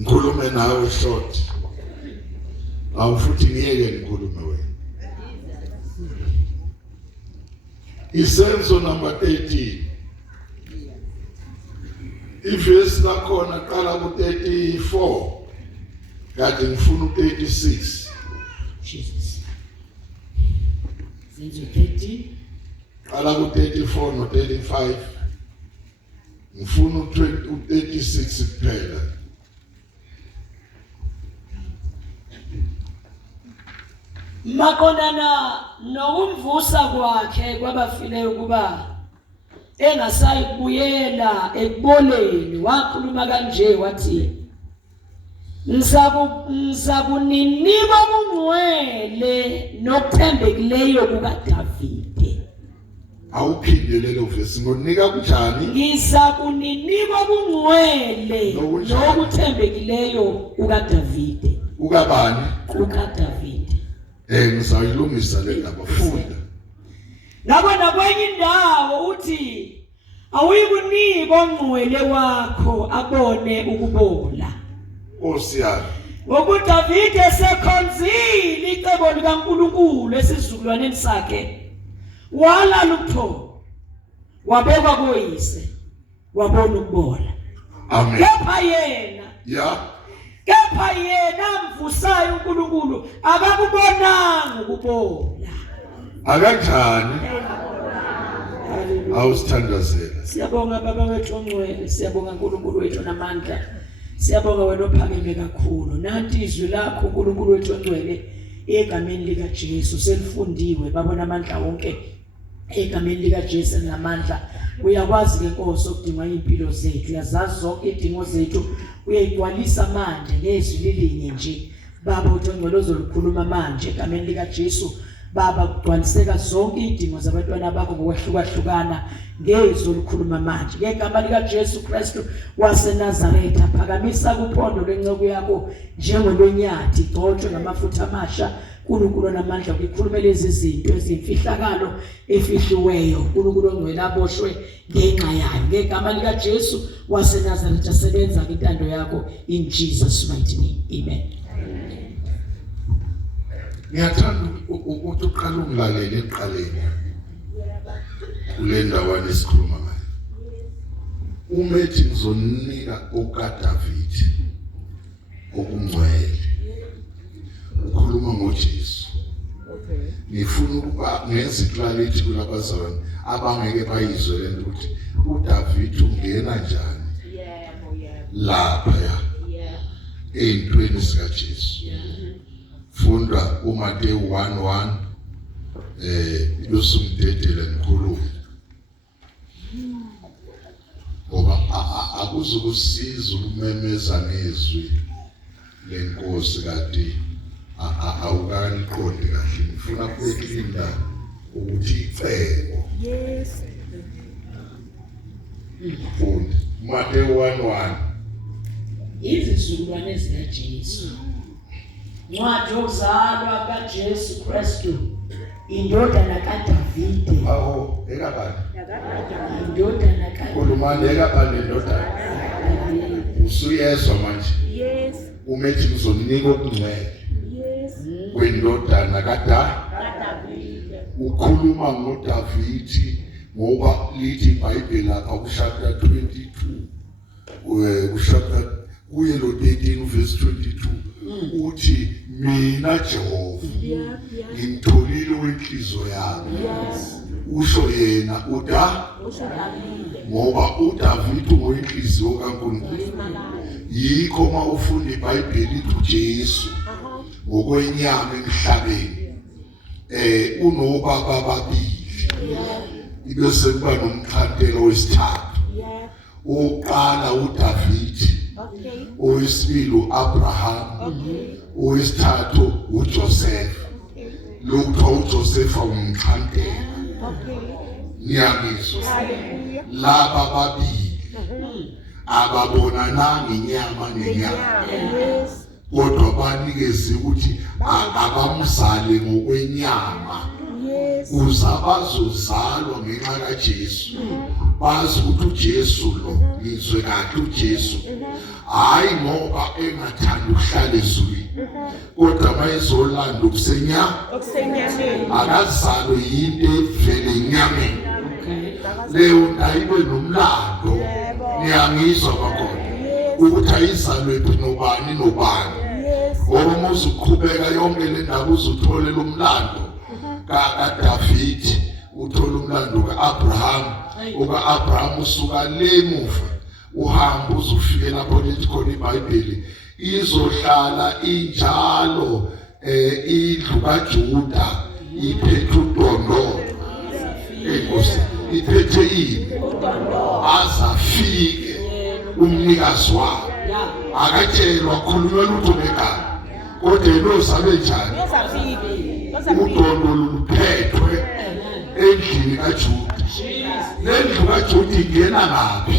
Ngikhulume nawe short. Awufuthi ngiyeke ngikhulume wena. Isenzo number 13. Ivesi lakhona qala ku-34 kade ngifuna u-36. Jesus. Senzo 30. Qala ku-34 no-35 ngifuna u-36 kuphela. Maqondana nokumvusa kwakhe kwabafileyo kuba engasayibuyela ekuboleni wakhuluma kanje wathi ngizakuniniba kungcwele nokuthembekileyo kukaDavide. Awuphinde lelo vesi ngonika kunjani? Ngizakuniniba kungcwele nokuthembekileyo kukaDavide. Ukabani? KukaDavide. Ngizayilungisa le ndaba funda. Nakwena kwenye indawo uthi awuyikunika ongcwele wakho abone ukubola. Osiyani. NgokuDavide esekhonzile icebo likaNkulunkulu esizukulwaneni sakhe walala ukuthoba wabekwa koyise wabona ukubola. Amen. Kepha yena kepha yena mvusayo uNkulunkulu akakubonanga ukubola. Akanjani? Awusithandazela. Siyabonga baba wethu ongcwele, siyabonga uNkulunkulu wethu namandla. Siyabonga wena ophakeme kakhulu. Nanti izwi lakho uNkulunkulu wethu ongcwele egameni lika Jesu selifundiwe babona amandla wonke egameni lika Jesu namandla. Uyakwazi ke Nkosi ukudinga impilo zethu, uyazazi zonke idingo zethu, uyayigcwalisa manje ngezwi lilinye nje. Baba uthi ongcwele ozolikhuluma manje egameni lika Jesu. Baba kugcwaliseka zonke idingo zabantwana bakho ngokwahlukahlukana ngezwi olukhuluma manje ngegama lika Jesu Kristu waseNazaretha. Phakamisa kuphondo lwenceku yakho njengolonyathi, gcotshwe ngamafutha amasha. uNkulunkulu namandla ukukhuluma lezi zinto ezimfihlakalo efihliweyo. uNkulunkulu ongcwele aboshwe ngenxa yayo ngegama lika Jesu waseNazaretha. Sebenza intando yakho in Jesus mighty name. Amen. Ngiyathanda ukuthi uqale ungilalele eqaleni kule ndawana esikhuluma ngayo. Umethi ngizonika okaDavide okungcwele. Ukhuluma ngoJesu. Ngifuna ukuba ngenze clarity kulabazalwane abangeke bayizwe lento ukuthi uDavide ungena njani lapha ey'ntweni zikaJesu. Funda uMateyu 1:1 losumdedela ngikhuluma ngoba akuzukusiza ukumemeza ngezwi lenkosi kade awukaliqondi kahle. Ngifuna ukulinda ukuthi icebo. Yes. Funda uMateyu 1:1 izizukulwane zikaJesu. Ncwadi yokuzalwa kaJesu Kristu indodana kaDavide. Aho ekabani Indodana kaDavide. kulumane ekabani ndodana usuyezwa manje. Yes. Umethi ngizonika okungcwele Yes. kwendodana kaDavide. Ukhuluma ngoDavide ngoba lithi iBhayibheli lapha kuchapter 22 kuchapter kuye lo 13 verse 22 uthi mina Jehova ngimtholile wenhliziyo yami. Usho yena ngoba uDavide ngowenhliziyo kaNkulunkulu. Yikho uma ufunda iBhayibheli lithi uJesu ngokwenyama emhlabeni unobaba ababili. Ibese kuba nomkhankelo wesithathu. Oqala uDavide, owesibili uAbraham, owesithathu uJoseph. Lokho uJoseph umkhankela. Ngiyabizwa laba babili ababonana ngenyama nenyama kodwa banikeze ukuthi abamzale ngokwenyama ukuze abazozalwa ngenxa kaJesu bazi ukuthi uJesu lo ngizwe kahle uJesu hayi ngoba engathanda ukuhlala ezulwini kodwa mayizolanda okusenyameni akazalwe yinto evele enyameni leyo ayibe nomlando ngiyangizwa bakhona ukuthi ayizalwe nobani ngoba muzuqhubeka yonke le ndaba uzutholela umlando kaDavid uthola umlando kaAbraham uka-Abraham usuka lemuva uhamba uzufike lapho lithi khona iBhayibheli izohlala injalo indlu kaJuda iphethe udondolo enkosi iphethe ini azafike umnikazi wayo akatshelwa khulunywa lutho ngegama kodwa lozabe njani udondolo luphethwe endlini kaJuda lendlu kaJuda ingena ngaphi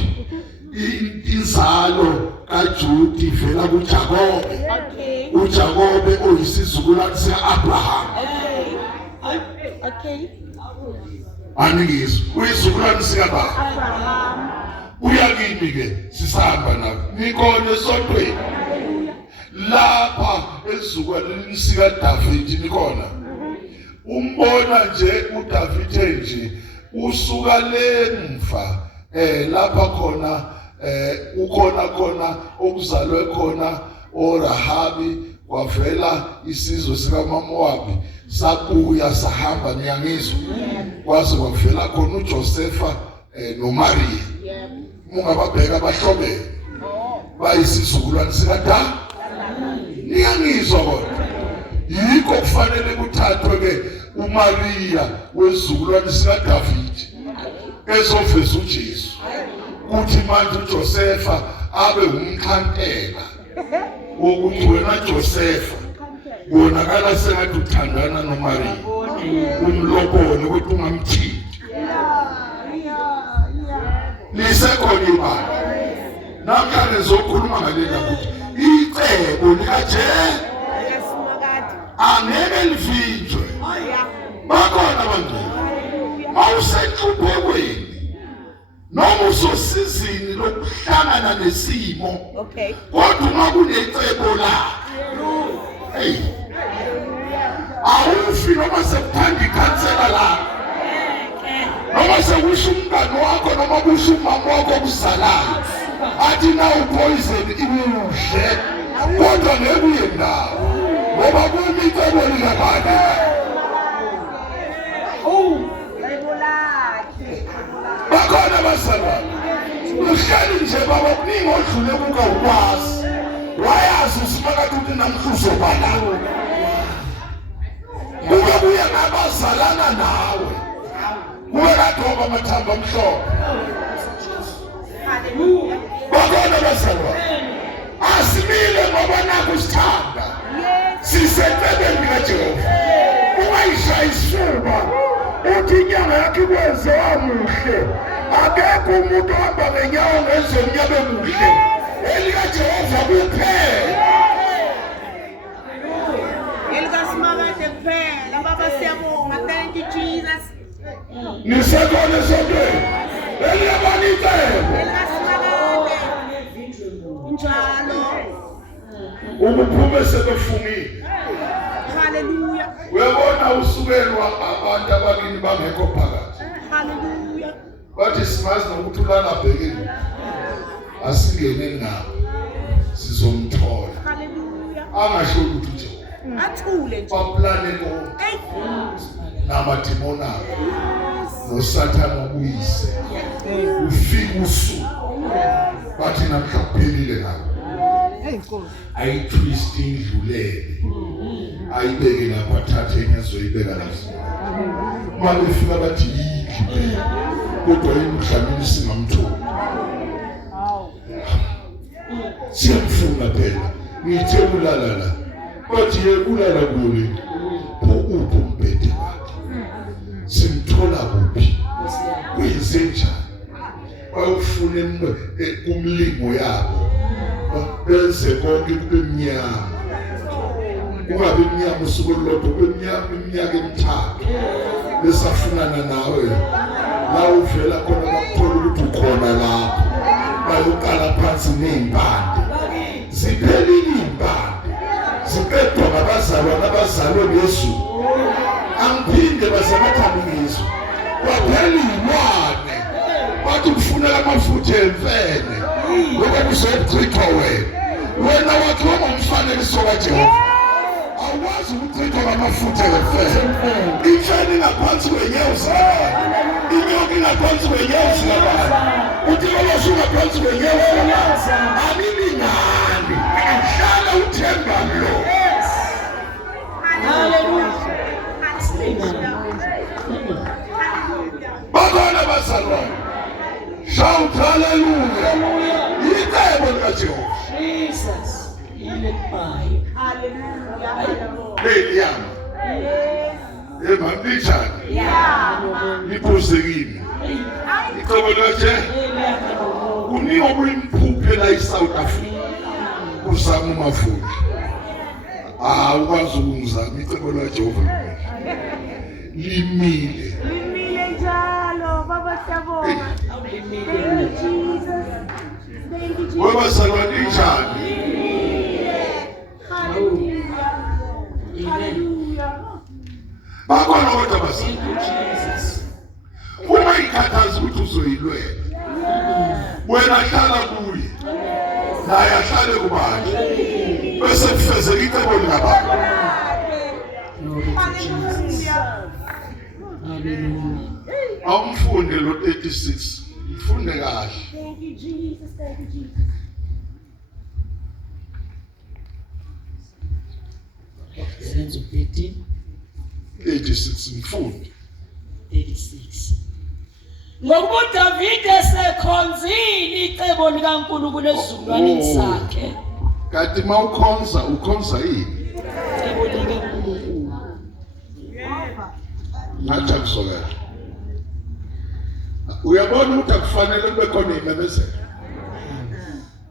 inzalo kaJuda ivela kuJakobe uJakobe oyisizukulwane sika-Abraham aningizwa uyisizukulwane sika-Abraham uyakini ke sisahamba nabo nikone esontweni lapha ezizukulwaneni sikaDavid nikhona umbona nje uDavid nje usuka lemva lapha khona ukhona okuzalwe khona oRahabi kwavela isizwe sikaMamowabi sabuya sahamba ngiyangizwa kwaze kwavela khona uJosefa noMaria ungababheka abahlobene bayisizukulwane sikaDavid niyangizwa kodwa yikho kufanele kuthathwe ke uMaria wezizukulwane sikaDavid ezoveza uJesu kuthi manje uJosefa abe umkhantela ukuthi wena Josefa bonakala sengathi uthandana noMaria umlobole ukuthi ungamthinti lisekhona imali namhlanje zokhuluma ngalela ukuthi icebo likaJesu angeke livinjwe bakhona abantu awusenhluphekweni noma usosizini lokuhlangana nesimo kodwa uma kunecebo lakhe awufi noma sekuthanda ikhansela lakho noma sekusho umngane wakho noma kusho umama wakho okuzalayo athi na upoison ibuhle kodwa ngeke uye ndawo ngoba kunicebo likabani bakhona abazalwane uhleli nje baba kuningi odlule kuka ukwazi wayazi usimakade ukuthi namhluzo bala kube kuye ngabazalana nawe kube kadoba amathamba amhlophe bakhona abazalwane asimile ngoba nakho sithanda siseceleni kaJehova ungayishaya isifuba uthi inyanga yakhe kwenze wamuhle akekho umuntu ohamba ngenyawo ngenze umnyabe muhle elikaJehova kuphela elikaSimakade kuphela baba siyabonga thank you Jesus nisekhona esontweni eliyabanicebo elikaSimakade njalo ukuphume sebefungile haleluya uyabona usukelwa abantu abakini bangekho phakathi haleluya bathi simazi nokuthi ulana bhekeni asingeneni ngabo sizomthola haleluya angasho ukuthi nje athule nje baplane konke namadimoni abo noSathane obuyise ufika usuku bathi namhla kuphelile ngabo ayitwist indlulele ayibeke lapha thathe ngezoyibeka lapha manje fika bathi yidlule kodwa emhlabeni singamtholi siyamfuna phela ngithe ulala la bathi yekulala kulo upho umbhede wakhe simthola kuphi kuyisenjani bayofuna umlingo yabo benze konke kube mnyama kungabe mnyama usuku olulodwa kube mnyama iminyaka emithathu besafunana nawe la uvela khona bakuthola ukuthi ukhona lapho bayokala phansi ney'mpande ziphelile impande ziqedwa ngabazalwa besu angiphinde basemathambizo kwaphela imwane bathi kufuneka amafutha emfene lokho kuzochithwa wena wakhe wamfaneliso kaJehova awazi ukuchithwa ngamafutha emfene imfene ingaphansi kwenyawo zikabani inyoka ingaphansi kwenyawo zikabani uthi kolosho ingaphansi kwenyawo zikabani anilingani hlala uthemba lo. Bakhona bazalwane shout hallelujah icebo likaJehova Jesus ile mayo Hallelujah. leliyama emambichani liphuzekile icebo likaJehova kunika kuyimphuphe la eSouth Africa kusama umafutha ukwazi ukungizama icebo likaJehova limile njalo baba siyabonga. Thank you Jesus. Thank you Jesus. wabazalwane njani Hallelujah. Hallelujah. bakhona kodwa bazalwane uma ikhathaza ukuthi uzoyilwela wena hlala kuye naye ahlale kubani bese kufezeka icebo likababa. Awumfunde lo 36 mfunde kahle. Thank you Jesus. Thank you Jesus. Senzo 13 86 mfunde 36 ngokuba uDavide esekhonzile icebo likaNkulunkulu ezizukulwaneni zakhe kanti ukhonza yini icebo likaNkulunkulu ngathi akuzokela uyabona ukuthi akufanele kube khona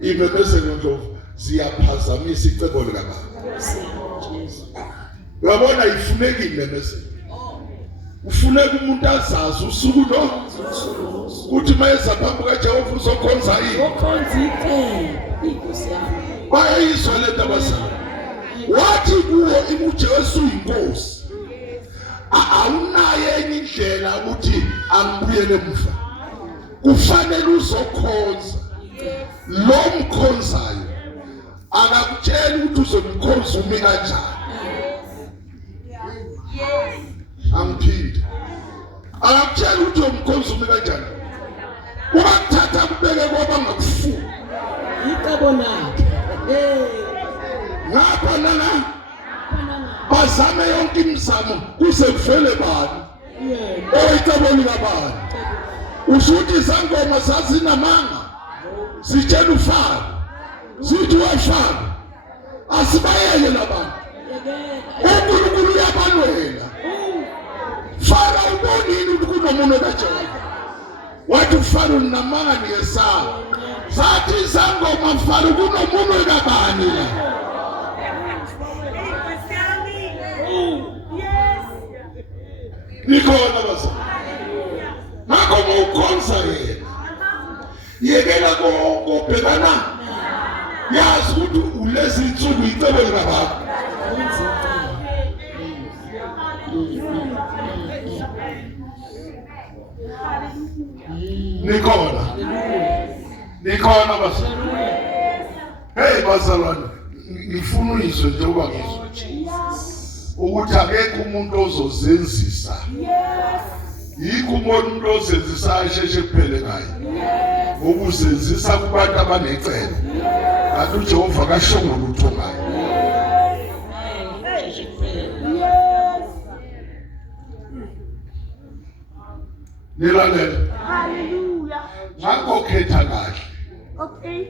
imemezelo ndlovu ziyaphazamisa icebo likababa. Uyabona ifunekile imemezelo ufuneka umuntu azazi usuku lo ukuthi mayeza phambi kaJehova uzokhonza yini bayayizwa le ndaba zakhe wathi kuwo uJesu uyinkosi awunayo enye indlela ukuthi angibuyele emuva kufanele uzokhonza lo mkhonzayo akakutshela ukuthi uzomkhonza umi kanjani angiphinde akakutshela ukuthi uzomkhonza umi kanjani wakuthatha kubeke kwaba ngakufuni icebo lakhe ngapha nana bazame yonke imizamo kuze kuvele bani oyicebo likabani ushuthi izangoma zazinamanga sitshela ufana sithi wafana asibayeke labantu uNkulunkulu uyabalwela fana ubonile ukuthi kunomuntu kaJehova wathi ufana unamanga niyesaba zathi izangoma fana kunomuntu kabani la nikhona bazalwane ngakho mawukhonza yena yekela kokubhekana yazi ukuthi ulezi insuku icebo likababa nikhona bazalwane hey bazalwane ngifuna uyizwe njengoba ngizwe ukuthi akekho umuntu ozozenzisa yikho umuntu ozenzisa asheshe kuphele ngayo ukuzenzisa kubantu abanecebo kanti uJehova kashongo lutho ngayo nilalela Hallelujah. ngakho khetha kahle Okay.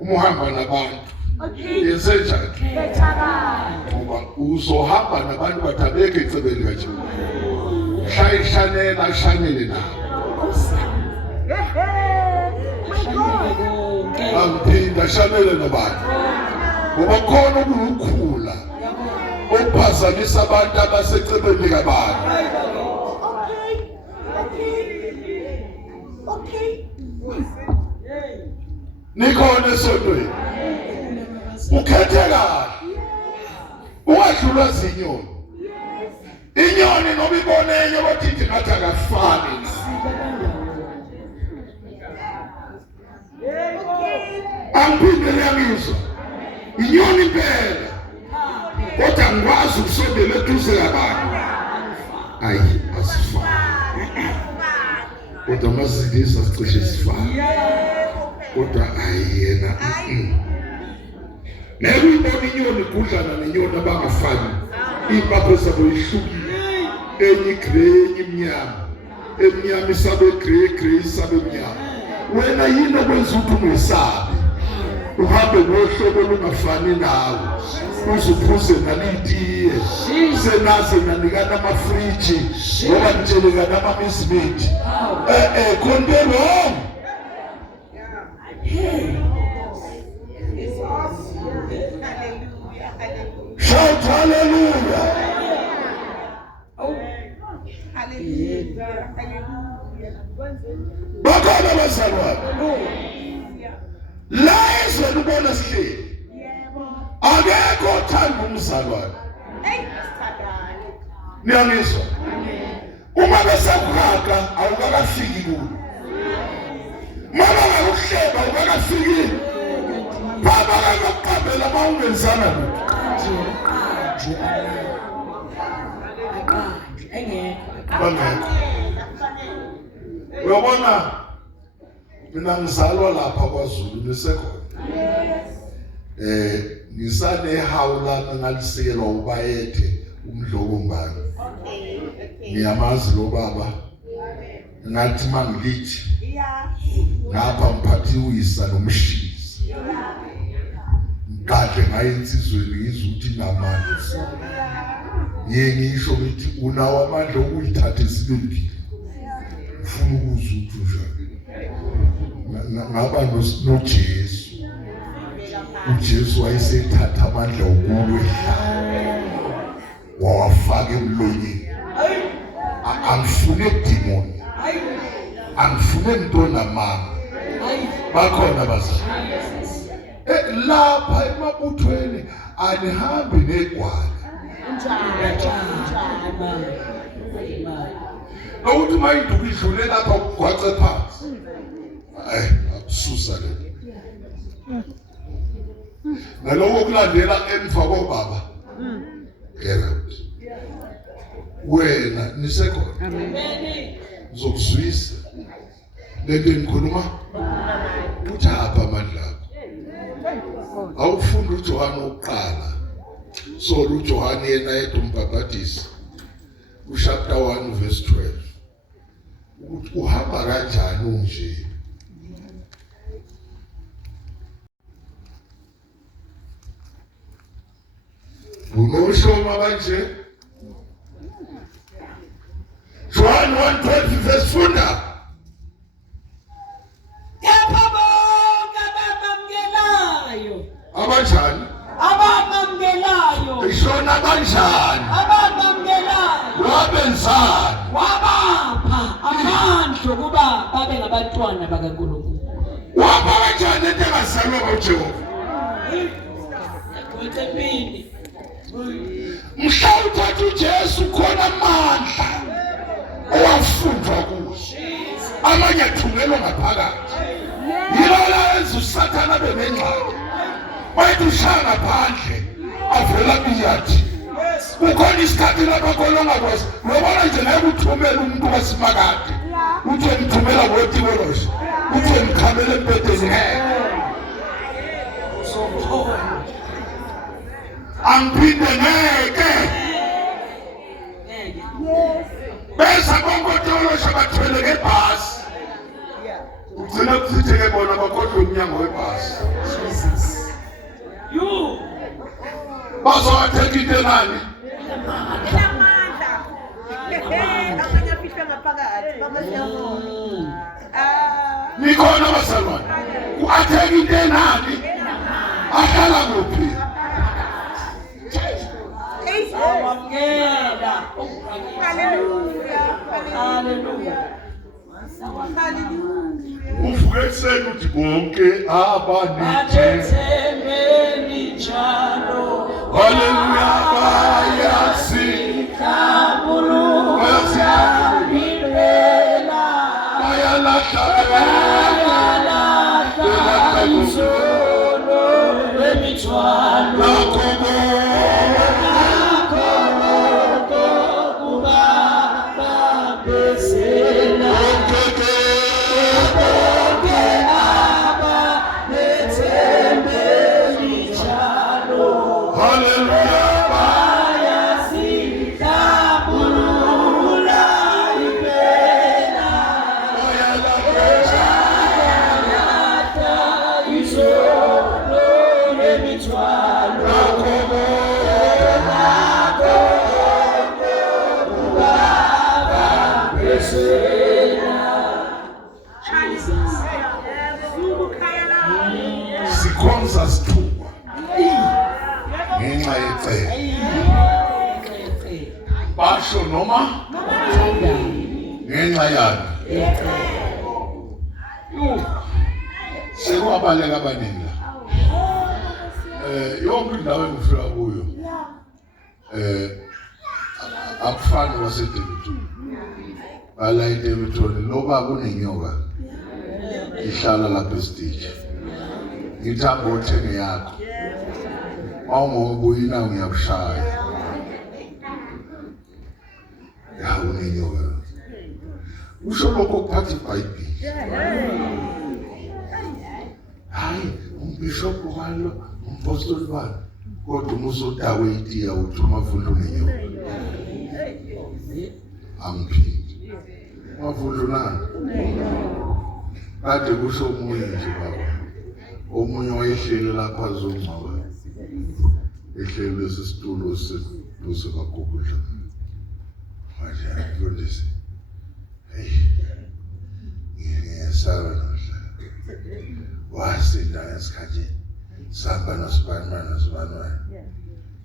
uma uhamba nabantu Okay. yenzenjani Bethakala. ngoba uzohamba nabantu bathabeke ecebeni kaJehova shayishanela shanele nabo angiphinda shanele nabantu ngoba khona ukukhula okuphazamisa abantu abasecebeni likabani Okay. nikhona esontweni ukhethe kahle ungadlulwa zinyoni. Inyoni noma ibone enye bathi ngathi akafani na. Angiphinde ngiyizwa inyoni impela kodwa ngikwazi ukusondela eduze yabantu. Ayi asifani kodwa masidisa sicishe sifana kodwa ayena nekuyibona inyoni kudlana nenyoni abangafani. Impapho zabo ihlukile, enye grey enye imnyama, emnyama isabe grey isabe mnyama. Wena yini okwenza ukuthi ungesabi uhambe ngohlobo olungafani nawe uziphuze nalitiye senaze nanikana amafriji ngoba nitshelekana amamizimiti konke wrong. Shout hallelujah. Bakhona bazalwane la izwe ubona sihleli akekho othanda umzalwane. Niyangizwa? Uma besakhaka awukakafiki kulo, mama ngakuhleba awukakafiki baba ngakaqabela mawungenzana lutho. Uyabona mina ngizalwa lapha kwaZulu nisekhona. Ngisane hawula ngalisekelwa ubayethe umdlokombani. Ngiyamazi lo baba. Ngathi mangilithi. Ngapha mphathi uyisa nomshisi. Kade ngayinsizweni izuthi namandla. Ngisho ukuthi unawo amandla okuyithatha isibindi. Ufuna ukuzuthu njani. Ngaba noJesu. uJesu wayesethatha amandla okuwe wawafaka emlonyeni. Angifune demoni, angifune ntona mama. Bakhona bazali lapha emabuthweni anihambi negwala awuthi mayinduku idlule lapha ukugwace phansi. Akususa le naloko kulandela emva kobaba wena nisekhona. Amen. Ngizokuzwisa lento engikhuluma uthi apha amandla akho. Awufunda uJohane oqala. So uJohane yena yedwa umbhapatisi chapter 1 verse 12 ukuthi uhamba kanjani unje. Unoshoma kanje John 1:12 verse funda. Yaphabonga abamamngelayo. Abanjani? Abamamngelayo. Ishona kanjani? Abamamngelayo. Wabenzani? Wabapha amandla kuba babe ngabantwana bakaNkulunkulu. Wapha kanjani into engazalwa ngoJehova? Wethempini. Mhla uthatha uJesu khona amandla owafundwa kuwo. Amanye athunyelwa ngaphakathi. Yilona yenza uSathana bebengxaki. Bayithi ushaya ngaphandle avela biyathi. Ukhona isikhathi lapho khona ongakwazi. Ngobona nje naye ukuthumela umuntu wasimakade. Uthi umthumela ngoTibolosi. Uthi umkhamela empedeni Angiphinde ngeke. Besa konkotolosha bathwele ngebhasi. Ugcina kuthitheke bona bakhohlwe umnyango webhasi. Jesus. You. Bazowathetha into nani? Amandla. Abanye afihla ngaphakathi. Baba siyabonga. Nikhona bazalwane. Kuatheka into nani? Ahlala kuphi? Hallelujah. Hallelujah. Uvuke ekuseni uthi bonke abanithembeni njalo Haleluya bayasika bayasika bayalahla izolo lemithwalo sikhonza sithuba ngenxa yecebo basho noma ngenxa yalo sekwabaleka abaningi la yonke indawo engifika kuyo akufani waseDebutoni bala eDebutoni loba kunenyoka ihlala lapha estage ngithamba othenge yakho awungobuyina ngiyakushaya ya unenyoka usho lokho kuphatha iBhayibheli hayi umbishop walo umpostoli bani kodwa umusodawe itiya uthi umafundlo nenyoka amphindi umafundlo nani kade kusho omunye nje baba omunye wayehleli lapha azongcaba ehleli lesitulo seduze kaGugudla manje akufundise hey ngiyesaba namhla wasinda esikhathini sihamba nosibani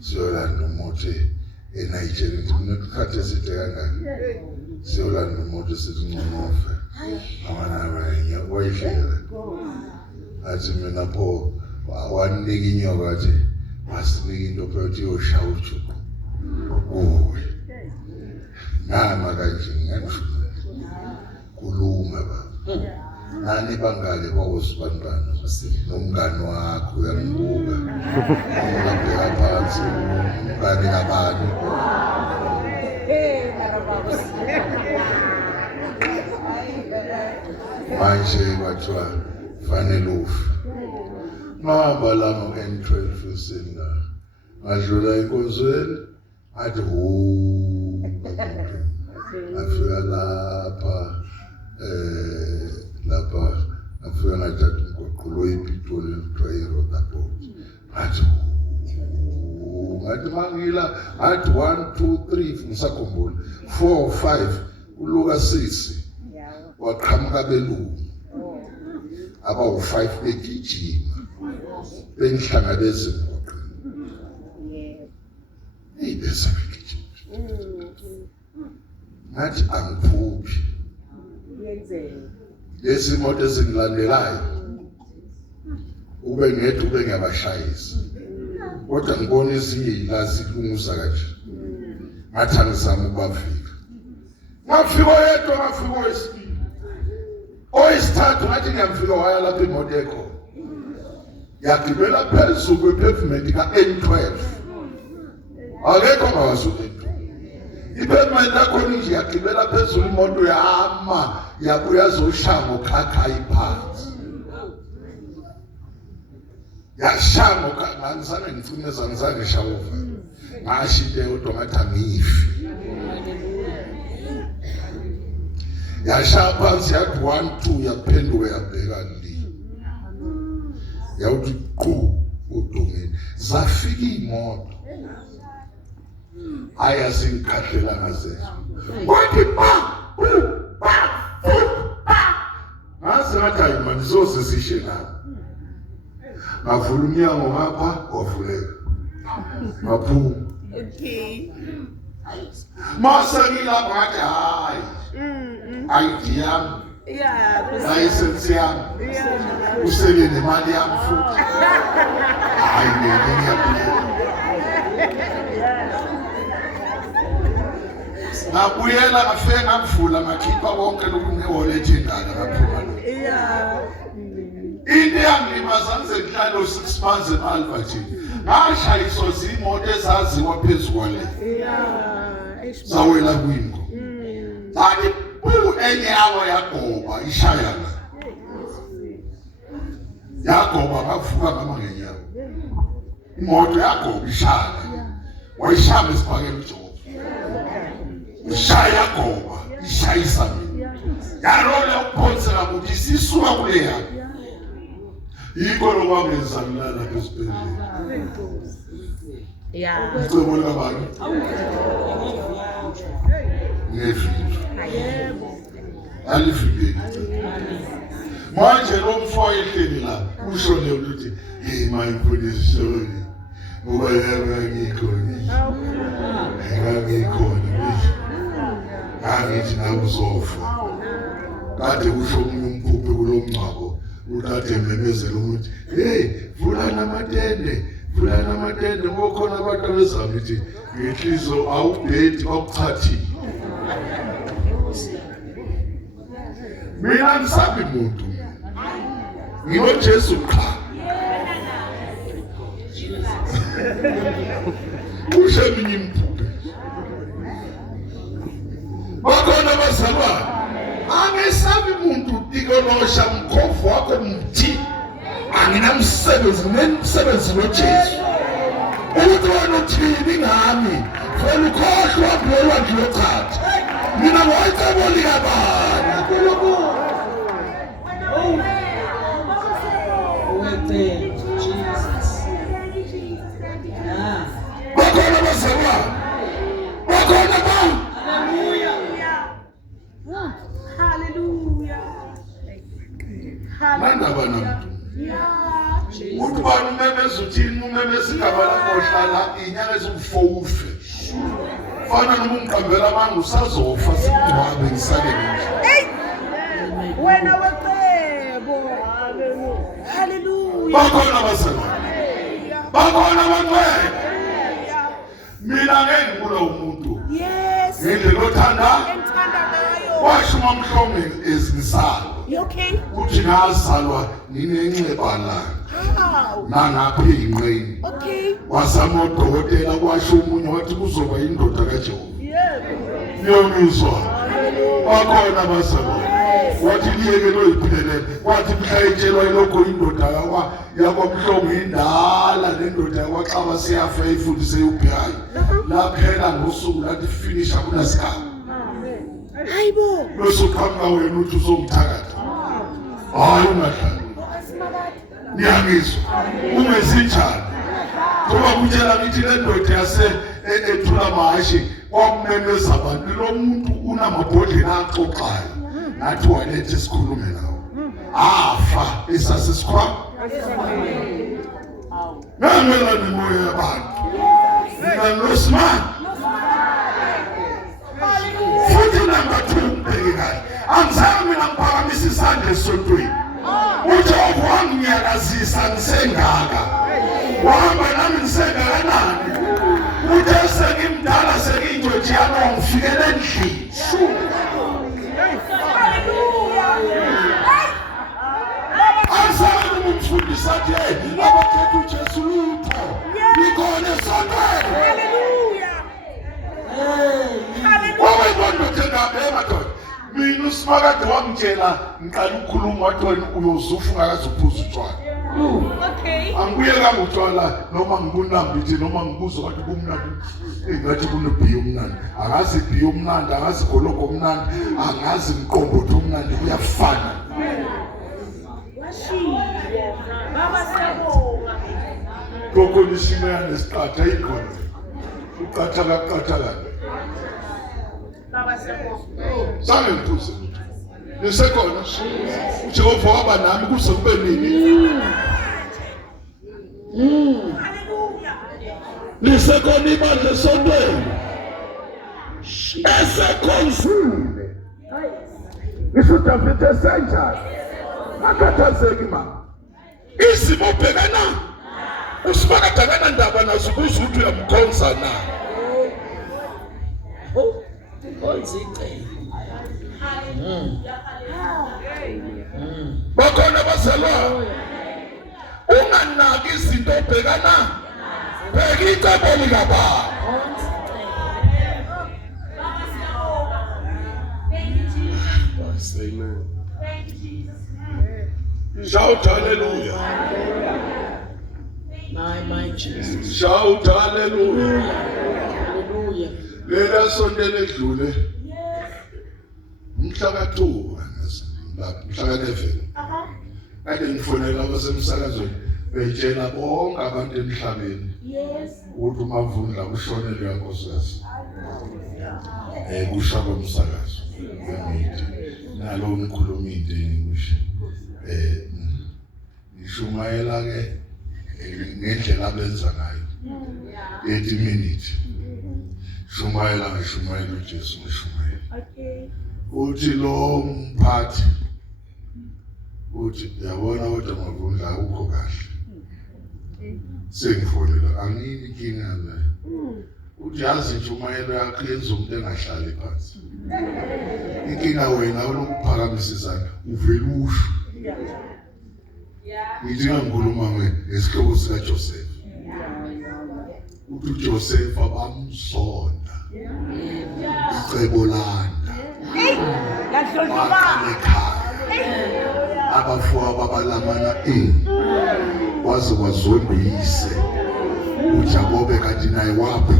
siyolanda umuthi eNigeria ukuthi kunekhathi eside kangaka siyolanda umuthi sithi ngconofe abanye wayehlela athi mina pho wanika inyoka athi wasinika into phakathi yoshaya ujuqu uwe nama kanje ngisho kulunga baba nani bangale kwawusibandana nomngani wakho uyangibuka ngabheka phansi umngani kabani manje kwathiwa fanele ufe ngihamba la ngo-N12 esinga ngadlula enkonzweni athi afika lapha afika ngathatha umgoqo loyiPitoli kuthiwa iRoadaport athi ngathi mangila athi 1 2 3 ngisakhumbula 4 5 uLuka 6 waqhamuka belungu abawu5 begijima bengihlangabeze emgwaqweni bese begijima ngathi angiphuphi lezi moto ezingilandelayo ube ngedwa ube ngiyabashayisa kodwa ngibona ezinye ilazi lungusa kanje ngathi angizama ukubafika ngafika oyedwa ngafika oyesibili oyesithathu ngathi ngiyamfika waya lapha imoto ekho yagibela phezulu kwepavement ka-N12 akekho ngawasuke ipavement yakhona nje yagibela phezulu imoto yama yabuya zoshango khakhayi phansi yashango ngizange ngicimeza ngizange ngishawuva ngashite kodwa ngathi angifi yashaya phansi yathi 1 2 yaphenduka yabheka le yawuthi qhu udongeni zafika imoto ayazingikhahlela ngazezo wathi ngase ngathi hayi manje sosisishe nami ngavula umnyango ngapha wavuleka ngaphuma mase ngilapha ngathi hayi ayidiyami Yeah. License yami. Usele nemali yami futhi. Hayi ngiyaphilela. Ngabuyela ngafike ngamvula ngakhipha konke lokungewallet endala ngaphuma. Yeah. Into yangilimaza ngihlale 6 months eMalvathi. Ngashayiswa zimoto ezaziwa phezulu kwale. Yeah. Zawela kwingo. Sathi enye yawo yagoba ishayana. Yagoba ngavuka ngama ngenyawo. Imoto yagoba ishayana. Wayishaya isibhakela uJobe. Ishaya yagoba ishayisa mina. Yarola ukuphonsela ukuthi sisuka kuleya. Yiko lokwenza ngilala esibhedlela. Yeah. Ngicebo labanye. Ngefika. Alifikile. Manje lo mfo ehleli la usho le ukuthi hey my goodness sorry. Ngoba yaba ngikhona. Ngikhona. Angithi nakuzofa. Kade usho umuntu umphuphe kulomncako. Ukade memezela ukuthi hey vula namatende ngokhona abantu abezama ukuthi ngehlizo awubhedi okuchathi. Mina ngisabi umuntu. Ngiwo Jesu qha. Ushe minyi mphuphe. Bakhona bazalwane. Angesabi umuntu tikonosha mkhofu wakho mthi. Anginamsebenzi nemsebenzi noJesu. Ukuthi wena uthini ngami? Khona ukhohlwa wabona ngiyochaza. Mina ngicebo likabani. Bakhona bazalwane. Bakhona ba. Mandaba namuntu. Uthi bani umemeza uthini umemeza igaba lakho ohlala inyanga eziwu4 fana noma umqambela manje usazofa sikwabe ngisale nje. Wena waqebo. Hallelujah. Bakhona bazalwane. Bakhona abantwana. Mina ngeke ngikulo umuntu. Yes. Ngendlela othanda. Engithanda ngayo. Washo uMamhlome ezinisalo. You okay? Uthi ngazalwa ninenxeba la. How? Nangaphi inqeni. Okay. Wazama udokotela kwasho umunye wathi kuzoba indoda kaJehova. Yeah. Yomizwa. Bakhona bazalwane. Wathi liyeke loyiphelele. Wathi mhlayitshelwa lokho indoda yakwaMhlongo indala lendoda yakwaXaba siyafa ifuthi seyubhayi. Laphela ngosuku lathi finish akunasikhathi. Hayibo. Losukhamba wena uthi uzomthakatha. Hayi ungadlali. Niyangizwa. Ungezinjani. Ngoba kutshela ngithi le ndoda yase ethula mahashi kwamemeza abantu lo muntu unamabhodlela axoxayo. Nathi walethe sikhulume nawo. Afa esasisikhwa. Ngamela nemoya yabantu. Mina noSimani. Futhi number 2 bhekekayo. Angizange mina ngiphakamisa isandla esontweni. uJehova wanginyakazisa ngisengaka. Wahamba nami ngisengakanani. Uthe sengimdala sengiyindoda yami ngifikele endlini. Azange umfundisi athi abakhetha uJesu lutho. Ikhona esontweni. Hallelujah. Mina uSimakade wangitshela ngiqala ukukhuluma wathi wena uyozufa ungakazuphuza utshwala. Okay. Angibuye kangutshwala noma ngibunambithi noma ngibuza wathi kumnandi. Ngathi kunebhiyo omnandi. Angazi ibhiyo omnandi, angazi gologo omnandi, angazi mqombotho omnandi kuyafana. Washiye. Baba siyabonga. Lokho nishimela nesiqatha ikhona. Uqatha kaqatha. Baba siyabonga. Sange ngiphuze. Nisekhona. uJehova waba nami kuze kube nini. Hallelujah. Nisekhona ibandla esontweni. Esekhonzile. ngisho uDavid esenjani akhathazeki mama izimo ubhekana usibakadakana ndaba nazo ukuze ukuthi uyamkhonza na bakhona bazalwane unganaki izinto obhekana bheka icebo likababa amen. Shout hallelujah. My Jesus. Shout hallelujah. Hallelujah. Lelo sonto ledlule. Mhla ka2 mhla ka11. Kade ngifonela abasemsakazweni beyitshela bonke abantu emhlabeni. Yes. Ukuthi uMavundla ushonelwe yankosikazi. Kusha komsakazo. Nalo ngikhuluma into engisho. Nishumayela ke ngendlela abenza ngayo 80 minutes shumayela ngishumayela uJesu ngishumayela okay uthi lo mphathi uthi yabona kodwa Mavundla akukho kahle sengifonela angini inkinga la uthi yazi ishumayela yakho yenza umuntu engahlali phansi inkinga wena ulokuphakamisa izandla uvela usho ngithi ngikhuluma ngesihloko sika Joseph uthi uJoseph abamsonda icebo landa lahlonipha abafwa babalamana waze wazondise uJakobe kanti naye wapho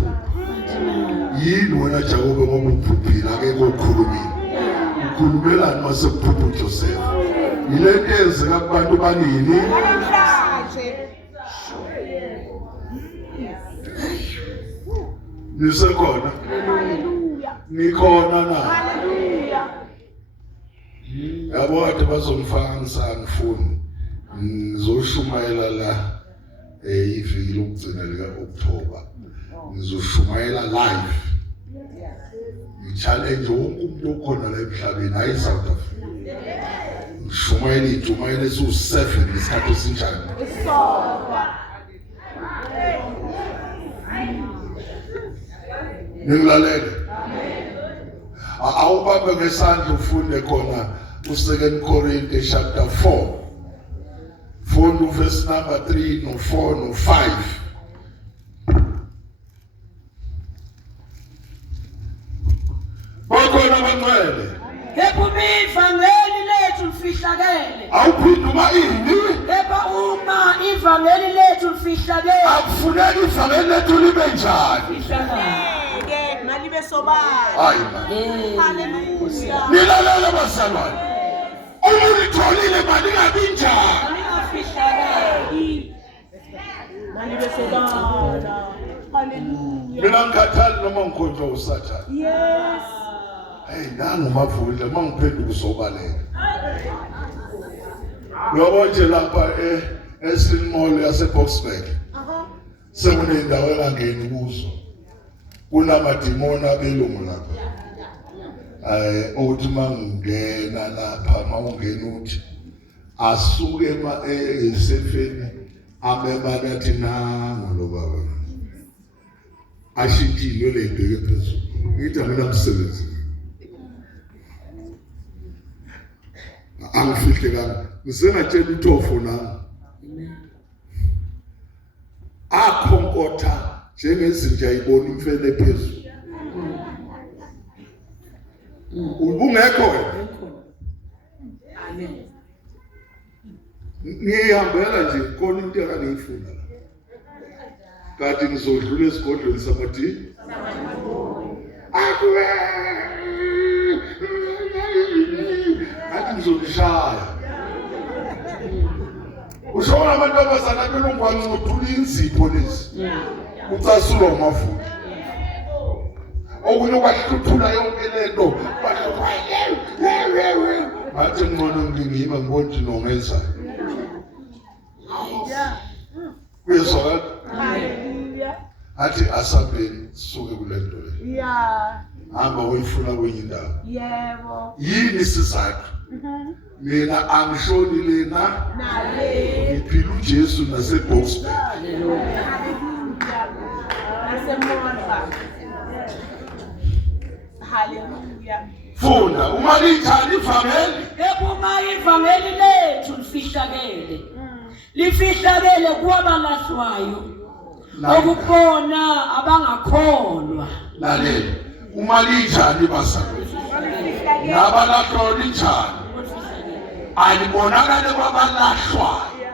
yini wena Jakobe ngoba uphuphila ake kokhulumile ukhulumelani mase kuphupha uJoseph ilento ezeka kubantu banini nisekhona nikhona na yabo kade bazomfaka ngisangifuni ngizoshumayela la iviki lokugcina lika October ngizoshumayela live challenge wonke umuntu okhona la emhlabeni hayi South Africa shumayela ijumayela esu7 isikhathi esinjani Nilalela awubambe ngesandla ufunde khona ku2 Corinthians chapter 4 funda verse number 3 no 4 no 5 bakhona abangcwele ivangeli lethu lifihlakele awuphinde uma ini kepha uma ivangeli lethu lifihlakele akufuneki ivangeli lethu libe njani ke malibe sobala hayi haleluya nilalela bazalwane ulitholile mali ngabi njani afihlakele malibe sobala haleluya mina ngikhathali noma ngikhonjwa usathane yes hey nangu Mavundla mangiphenduka uzobaleka uyabona lapha eSilmall yaseBoksburg sekunendawo engangeni kuzo kunamadimoni abelungu lapha uthi mangena lapha mawungena uthi asuke esefeni abebala athi nangu lo baba ashintile lebheke phezulu ngithi mina msebenzi angifihlekanga ngisengatshela uThofo nami akhonkotha njengezinja ibona imfene phezulu ubungekho wena amen ngihambela nje khona into engangiyifuna kanti ngizodlula esigodlweni samathi akuwe athi ngizolishaya ushona amantombazana belongwane ngothula inzipho lezi ucasula uMavundla okunye kwahluthula yonke lento bathi ngcono ngingima ngibona nongenza kuyezwakala athi asambeni suke kule nto le hamba uyifuna kwenye indawo yebo yini isizathu mina angishoni lena ngiphila uJesu naseboxburg. Hallelujah. Funda uma linjani ivangeli? Uma ivangeli lethu lifihlakele kwabalahlwayo okubona abangakholwa. Lalela, uma linjani bazalwane? Nabalahlwayo linjani? Alibonakale kwabalahlwayo.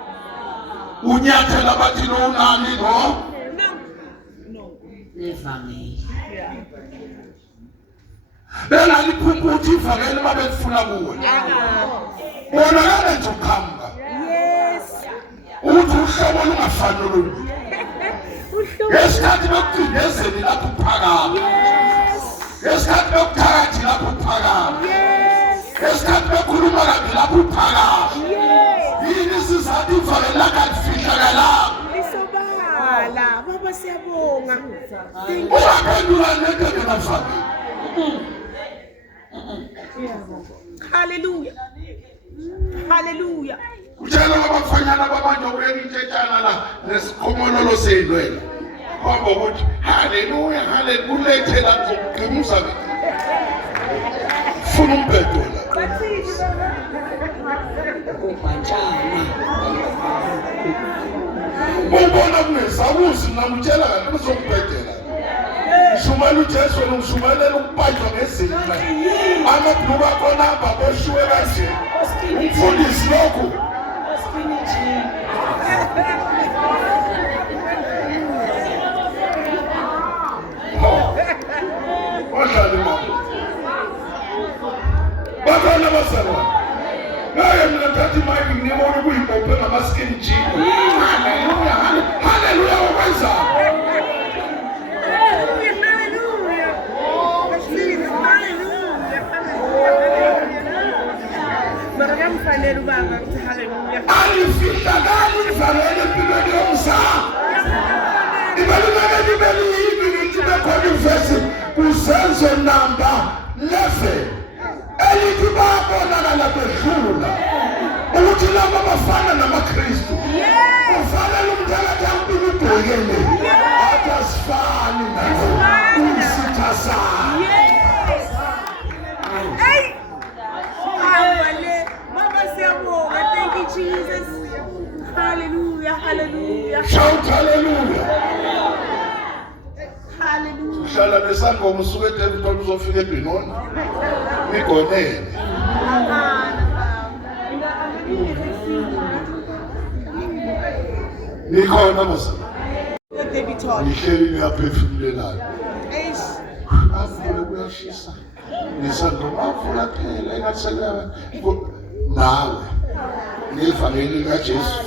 Unyathela bathi lo unani no? Nevangeli. Belaliphupha ukuthi ivangeli babefuna kuwe. Bonakala nje uqhamuka. Yes. Uthi uhlobo lungafani nolunye. Ngesikhathi bekucindezeli lapho uphakama. Ngesikhathi bekuthakathi lapho uphakama. Ngesikhathi bekhuluma kabi lapho uphakama. Yini isizathu ivangeli lakalifihlakalanga? Lisobala. Baba siyabonga. Uyaphendula nento engavangeli. Hallelujah. Hallelujah. Utshela abafanyana babanje ukuyeka intetshana la nesikhomololo seyilwela. Kwamba ukuthi haleluya haleluya ulethela ngokugqimuza mina. Funa umbhedo la. Ubona kunezabuzi namtshela kanti uzombhedela. Shumela uJesu ngisumelela ukubanjwa ngezinqa. Amabhuku akho namba boshiwe kanje. Umfundisi lokho. Wadlala imali. Bakhona abazalwane. Ngaye mina thathi imali ngibona ukuyibophe ngama-skin jean. Haleluya haleluya okwenza. Alifihlakali ivangeli empilweni yomzali. Ibalulekile ibeliyini ngithi bekhona ivesi kuZenzo namba 11 elithi babonakala bedlula ukuthi labo abafana namaKristu ufanele umthakathi ampilo ubhekele athi asifani nazo usitha sana. Thank you, Jesus. Hallelujah, hallelujah. Shout hallelujah. Hallelujah. Hlala nesangoma usuke eTempton uzofika eBenoni. Nigonele. Nikhona mase. Nihleli niyaphefumulelana. Avule kuyashisa. Nisangoma avula phela engathelewa. Nawe ngevangeli kaJesu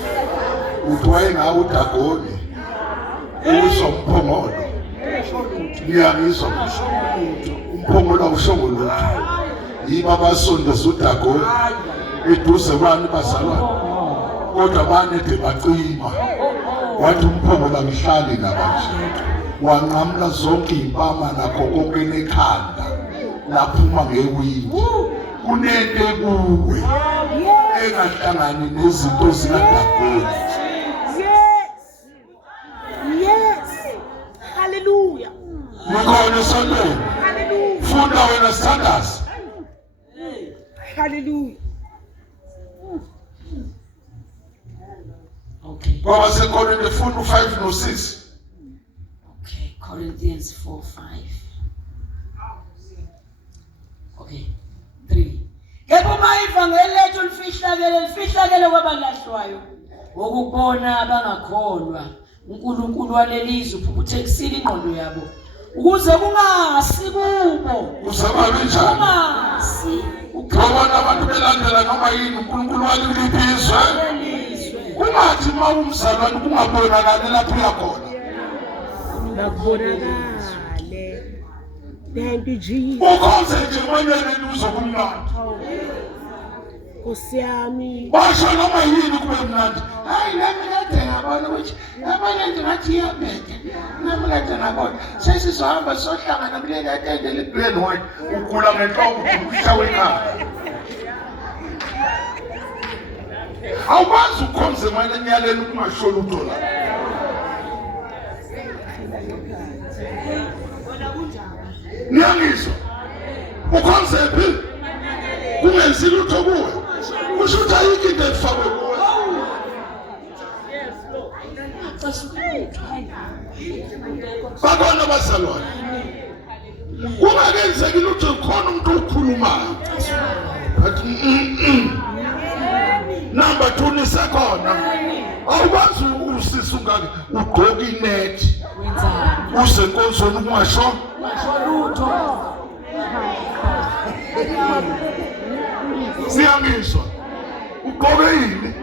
uthi wayengawo uDagoni usomphongolo ngiyangizwa umphongolo awusongo lutho yiba basondeza uDagoni eduze kwani bazalwane kodwa banede bacima wathi umphongolo angihlali nabanje wanqamla zonke impama nakho konke nekhanda laphuma ngewindi kunento kuwe engahlangani nezinto zikaDagoni. Yes. Hallelujah. Ngikho sonke. Hallelujah. Funda wena standards. Hallelujah. Okay. Ngoba seKorinte funda 5 no 6. Okay, Corinthians 4:5. Okay. 3. Kepha ivangeli lethu lifihlakele kwabalahlwayo ukubona abangakholwa uNkulunkulu walelizwe uphuphethekisile ingqondo yabo ukuze kungasi kubo Uzababe njani? kungasi Ngoba abantu belandela noma yini uNkulunkulu waliliphiswe. Kungathi mawumzalwane kungabonakala lapho uyakhona. Babonakale. Thank you, Jesus. Ukhonze nje manje uzokumnandi. Nkosi yami. Basho noma yini kube mnandi. Hayi nami kade ngabona ukuthi abanye ngathi iyabhethe. Nami kade ngabona sesizohamba sohlangana kule katende leBrand White ugula ngenhloko umhla wekhaya. awukwazi ukhonze manje enyaleni kungasho lutho la. Niyangizwa? Ukhonze phi? Kungenzi lutho kuwe. Kusho ukuthi ayikho into efakwe kuwe. Bakhona bazalwane. Kungakenzeki lutho khona umuntu okhulumayo. But number 2 nisekhona. Awukwazi usisa ungake ugqoka inethi. Wenzani? Usenkonzweni kungasho lutho. Siyangizwa. Ugqoke yini?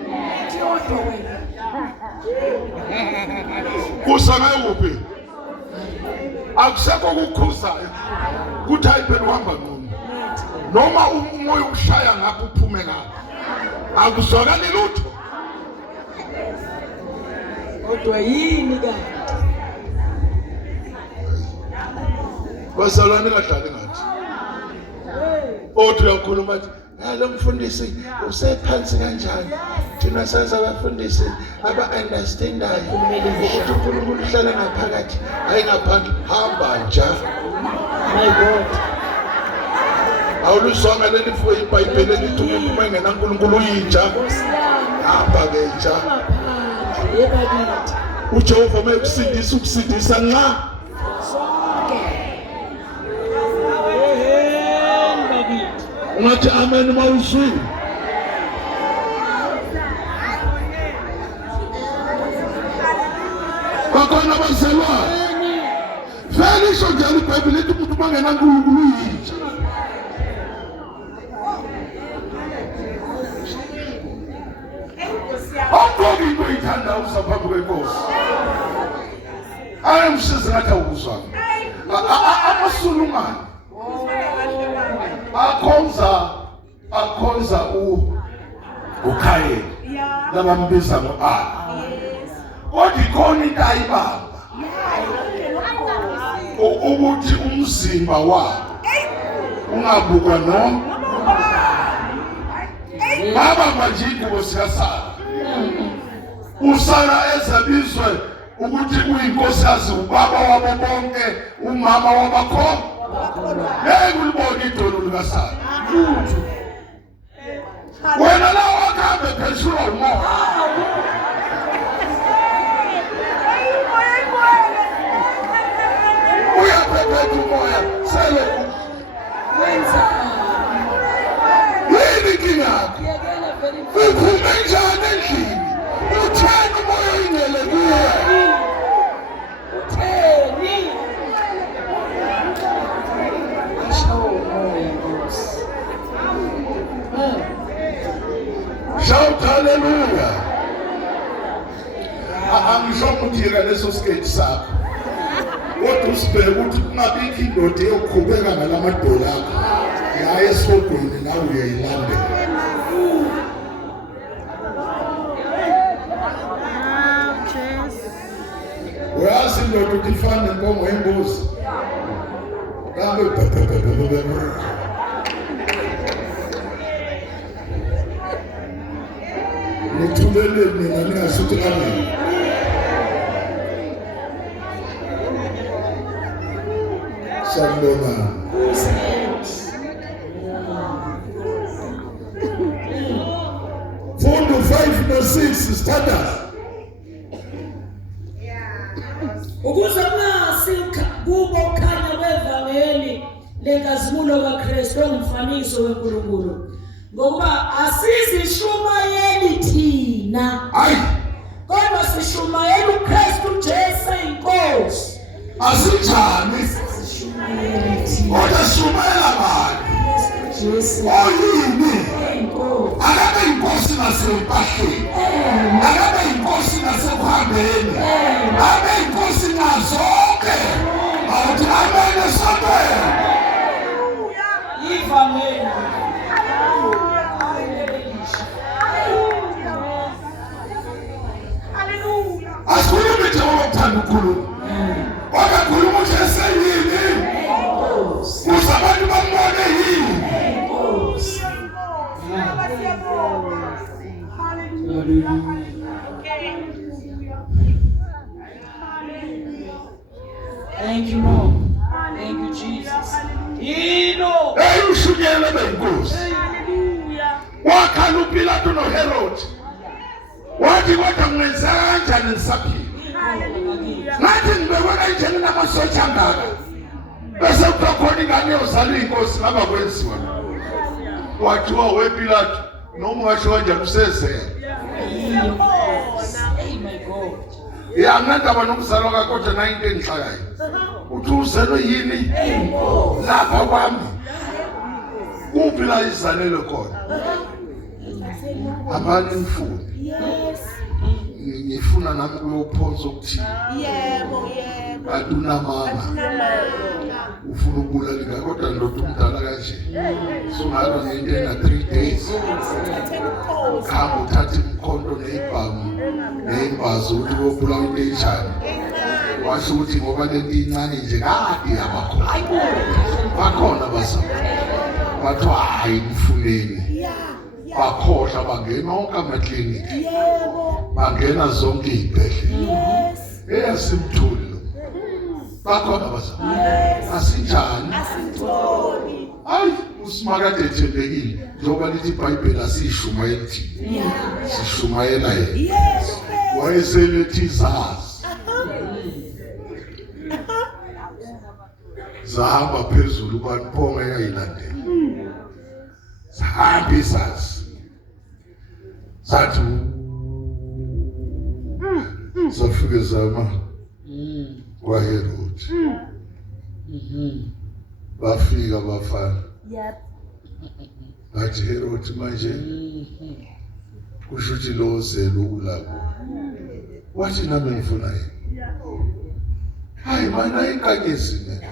Usanayo kuphi? Akusekho ukukhuzayo. Kuthi ayiphela uhamba ngqondo. Noma umoya ukushaya ngapha uphume ngapha. Akuzwakali lutho. Kodwa yini kanti? Bazalwane kadlali ngathi. Othi uyakhuluma athi lo mfundisi usephansi kanjani? Thina senza abafundisi aba-understandayo ukuthi uNkulunkulu uhlala ngaphakathi hayi ngaphandle. Hamba nja. My God. Awulusonga leli futhi iBhayibheli lithi umuntu uma engena uNkulunkulu uyinja. Hamba ke nja. uJehova mayekusindisa ukusindisa nqa sonke. Ungathi amen mawuzwile. Bakhona bazalwane. Vele isho njalo iBhayibheli lithi umuntu mangena uNkulunkulu uyinja. Awugqoki into oyithanda usaphambi kwenkosi. Ayemsiza ngathi awukuzwana. Amasulumane akhonza uKhayeli labambiza ngo-Ana. Kodwa ikhona into ayibamba ukuthi umzimba wabo ungabukwa noma baba manje ingubo siyasala. Usala ezabizwe ukuthi uyinkosikazi ubaba wabo bonke umama wabakho. Kulibona idolo likaSara. Wena la wakhambe phezulu umoya. Uyaphethe umoya sele wenza yini kinakho? Uphume njani endlini? Utheni umoya ingele kuwe? Utheni? Shout hallelujah. Angisho ukuthi leso skate sakho. Kodwa usibheke ukuthi kungabikho indoda eyoqhubeka ngalamadolo akho. Yaye esodweni nawe uyayilandela. Uyazi indoda ukuthi ifana nenkomo yembuzi. Kambe nithulele mina ningasuthi amen. Sambona. Fundo 5 no 6 standard. Ukuze ngasi kubo khanya kwevangeli lenkazimulo kaKristu ngumfaniso weNkulunkulu. Ngoba asizishumayeli thina. Hayi. Kodwa sishumayela uKristu Jesu inkosi. Asijani. Kodwa shumela bani? Jesu. Oyini? Inkosi. Akabe inkosi nasempahleni. Akabe inkosi nasekuhambeni. Akabe inkosi nazonke. Awuthi amen esonto. Ivangeli. Asikhulume nje ngokuthanda uNkulunkulu. Wakakhuluma ukuthi eseyini? Ukuze abantu bambone yini? Thank you, Lord. Thank you, Jesus. Yilo. Ushunyele benkosi. Hallelujah. Wakhala uPilato noHerod. Wathi kodwa ngenza kanjani ngisaphila? Hallelujah. Ngathi ngibekona njani namasotsha angaka. Bese kukhona ingane yozala inkosi ngaba kwenziwa. Wathiwa wePilato noma ungasho kanjani usezela. Hey, my God. Yangandaba nomzalo kaKodwa 19 nhlakayo. Uthi uzelwe yini? Lapha kwami. Kuphi la izalelo khona? Abanye mfundo. Yes. Ngifuna nami kuyophonza ukuthi Yebo. aduna mama. Ufuna ukubulala kodwa ndoda umdala kanje. Sungalo ngento ena 3 days. Khamba uthatha imkhonto nezibhamu nezimbazo ukuthi uyobulala into enjani. Washo ukuthi ngoba lento incane nje kade yabakhona. Bakhona basaba. Bathiwa hayi mfundeni. Bakhohla bangena onke amaklinikhi. Yebo. Bangena zonke izibhedlela. Yes. Eyasimthuli lo. Bakhona basaba. Asinjani? Asitholi. Hayi usimakade ethembekile njengoba lithi iBhayibheli asishumayela thina. Sishumayela yena. Yes. Wayeselethi izazi. Zahamba phezulu baniphoka yayilandela. Zahamba izazi. Zathi zafike zama kwaHerod. Bafika bafana. Yep. Bathi Herod manje kusho ukuthi lo uzelo ulapho. Wathi nami ngifuna yini? Hayi mana inkanyezi mina.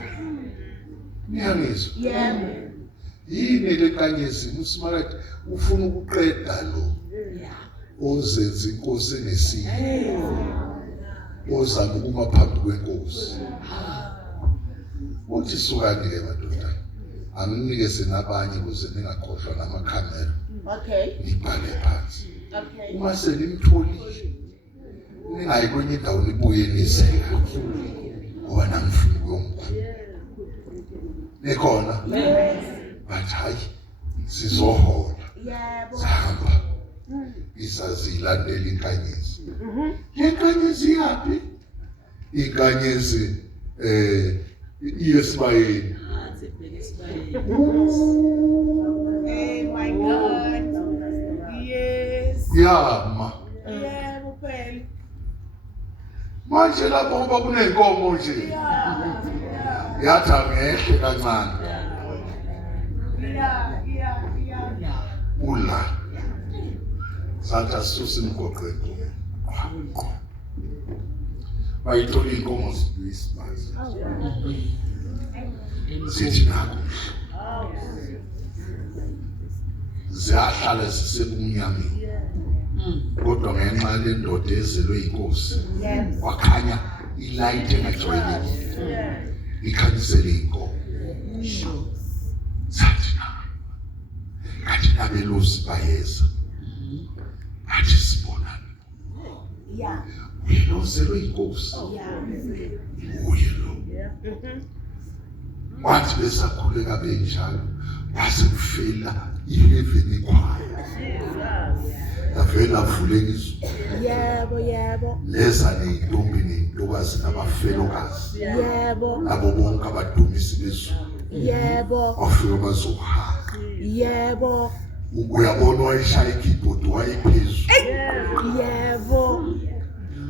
Niyangizwa? Yebo. Yini le nkanyezi usimakade ufuna ukuqeda lo. Ozenza inkosi enesimo. Ozama ukuma phambi kwenkosi. Uthi sukani ke madoda. Anginikeze nabanye ukuze ningakhohlwa namakhamera. Okay. Nibhale phansi. Okay. Uma selimtholile ningayi kwenye indawo nibuye nizeka. Ngoba nangifuna ukuyomkhulu. Nikhona? Bathi hayi sizohola. Yebo. Sahamba. Isazilandela inkanyezi. Inkanyezi yaphi? Inkanyezi iyesibayeni. Hey, my God. Yes. Yama. Yebo phela. Manje lapho ngoba kunenkomo nje. Yathi angehle kancane. Yeah. Ula. Sathi asuse imgoqweni. Bayithola inkomo zibuyisibazi. Sithi nakho. Ziyahlala zisebumnyameni. Kodwa ngenxa lendoda ezelwe inkosi. Wakhanya ilight engajwayelekile. Ikhanyisele inkomo. Sathi kanti nabelusi bayeza. Athi sibonana. Yeah. Lo zelwe inkosi. Uye lo. Wathi besakhuleka benjalo base kufela i11 ikhwaya. Yavela vuleka izulu. Yebo. Leza neyintombi nentokazi nabafelokazi. Yebo. Nabo bonke abadumisi bezulu. Yebo. Bafika bazohamba. Yebo. Uyabona wayeshaya ikeyboard wayephezulu. Yebo.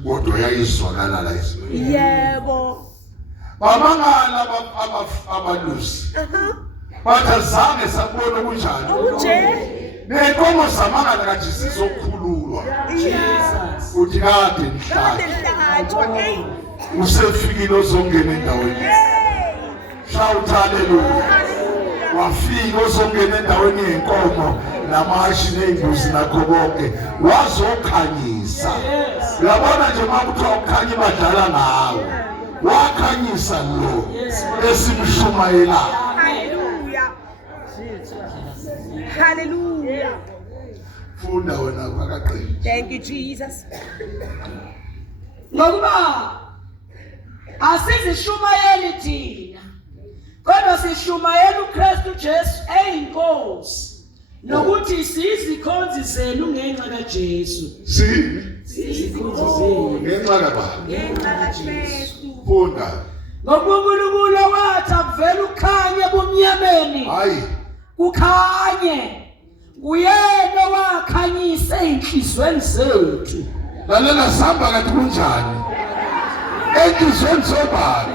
Kodwa yayizwakala la isibili. Yebo. Bamangala abalusi. Bathi zange sabona kunjani. Uje. Nenkomo zamangala kanje sizokhululwa. Jesus. Uthi kade mhlaka. Hey. Usefikile ozongena endaweni. Shout hallelujah. Wafika ozongena endaweni yenkomo namashi nezimbuzi nakho konke wazokhanyisa. Uyabona nje makuthiwa ukhanya badlala ngawo. Wakhanyisa lo esimshumayela. Hallelujah. Funda wena bakaqini. Thank you, Jesus. Ngokuba asizishumayeli thina kodwa sishumayela uKristu Jesu eyinkosi nokuthi sizikhonzi zenu ngenxa kaJesu sizikhonzi zenu ngenxa kabani ngenxa kaJesu funda ngokuNkulunkulu wathi akuvele ukhanye ebumnyameni hayi kukhanye uyena wakhanyisa inhlizweni zethu lalela sihamba kanti kunjani enhlizweni zobani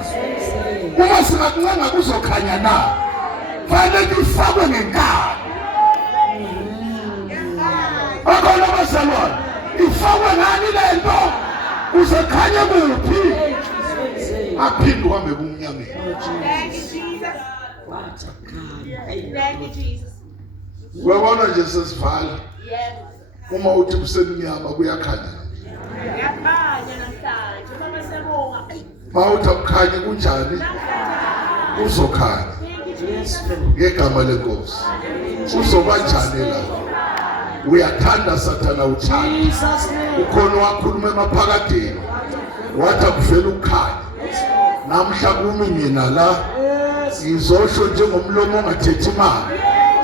uma singakuncenga kuzokhanya na fanele kufakwe ngenkani akhona bazalwane ifakwe ngani lento kuzokhanya kuphi aphinde uhambe kumnyameni Thank you, Jesus. wathi Thank you, Jesus. uyabona nje sesivala Yes. uma uthi kusemnyama kuyakhanya Yakhanya namhlanje mama siyabonga. mawuthi akukhanye kunjani kuzokhanya Thank you, Jesus. ngegama lenkosi uzoba njani la uyathanda sathana uthanda Jesus name ukhona wakhuluma emaphakadeni wathi akuvela ukukhanya namhla kumi mina la ngizosho njengomlomo ongathethi imali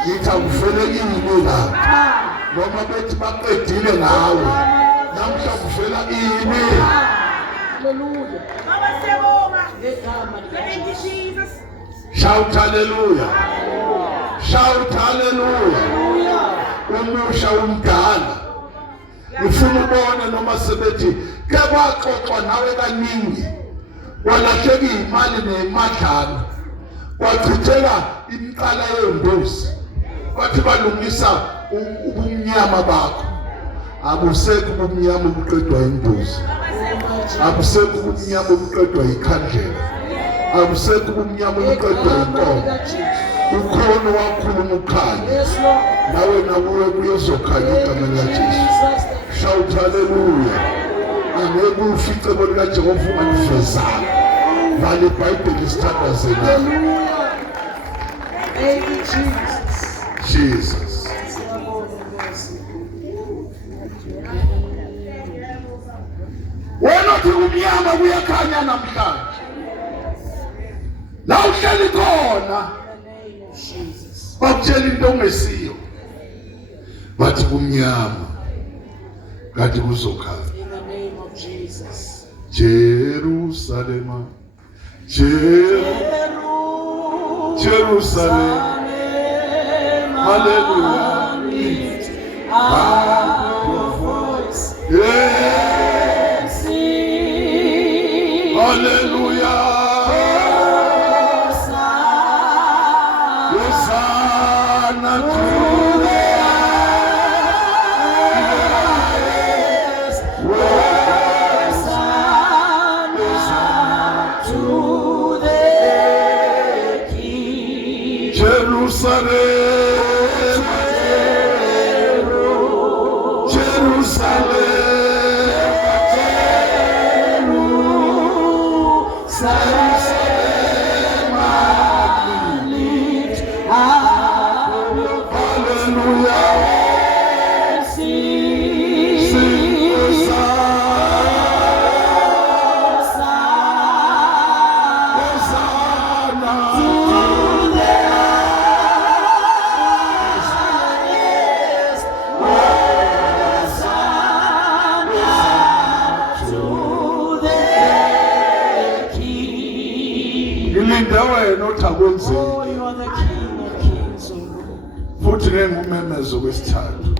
ngithi akuvele ini la noma bethi baqedile ngawe namhla kuvela ini hallelujah Mama siyabonga. ngegama Thank you, Jesus. shout hallelujah shout hallelujah umusha umdala ngifuna ubone noma sebethi ke kwaxoxwa nawe kaningi walahleka imali nemadlana kwachitheka imqala yembuzi bathi balungisa ubumnyama bakho abusekho ubumnyama obuqedwa imbuzi abusekho ubumnyama obuqedwa ikhandlela abusekho ubumnyama obuqedwa inkomo ukhona wakhuluma ukhanya yes Lord nawe nakuwe kuyozokhanya igama likaJesu shout hallelujah angeke ufice bona kaJehova unganivezanga vale iBhayibheli sithandazela hallelujah thank you Jesus Jesus wena uthi kumnyama kuyakhanya namhlanje la uhleli khona bakutshela into ongesiyo bathi kumnyama kanti kuzokhanya in the name of Jesus Jerusalema Jerusalem hallelujah lift up your voice yeah sing hallelujah Hosanna to the highest Hosanna to the King Jerusalem ngilinde wena othakwenzeni Oh, you are the King of Kings, O Lord. futhi ngengumemeze wesithathu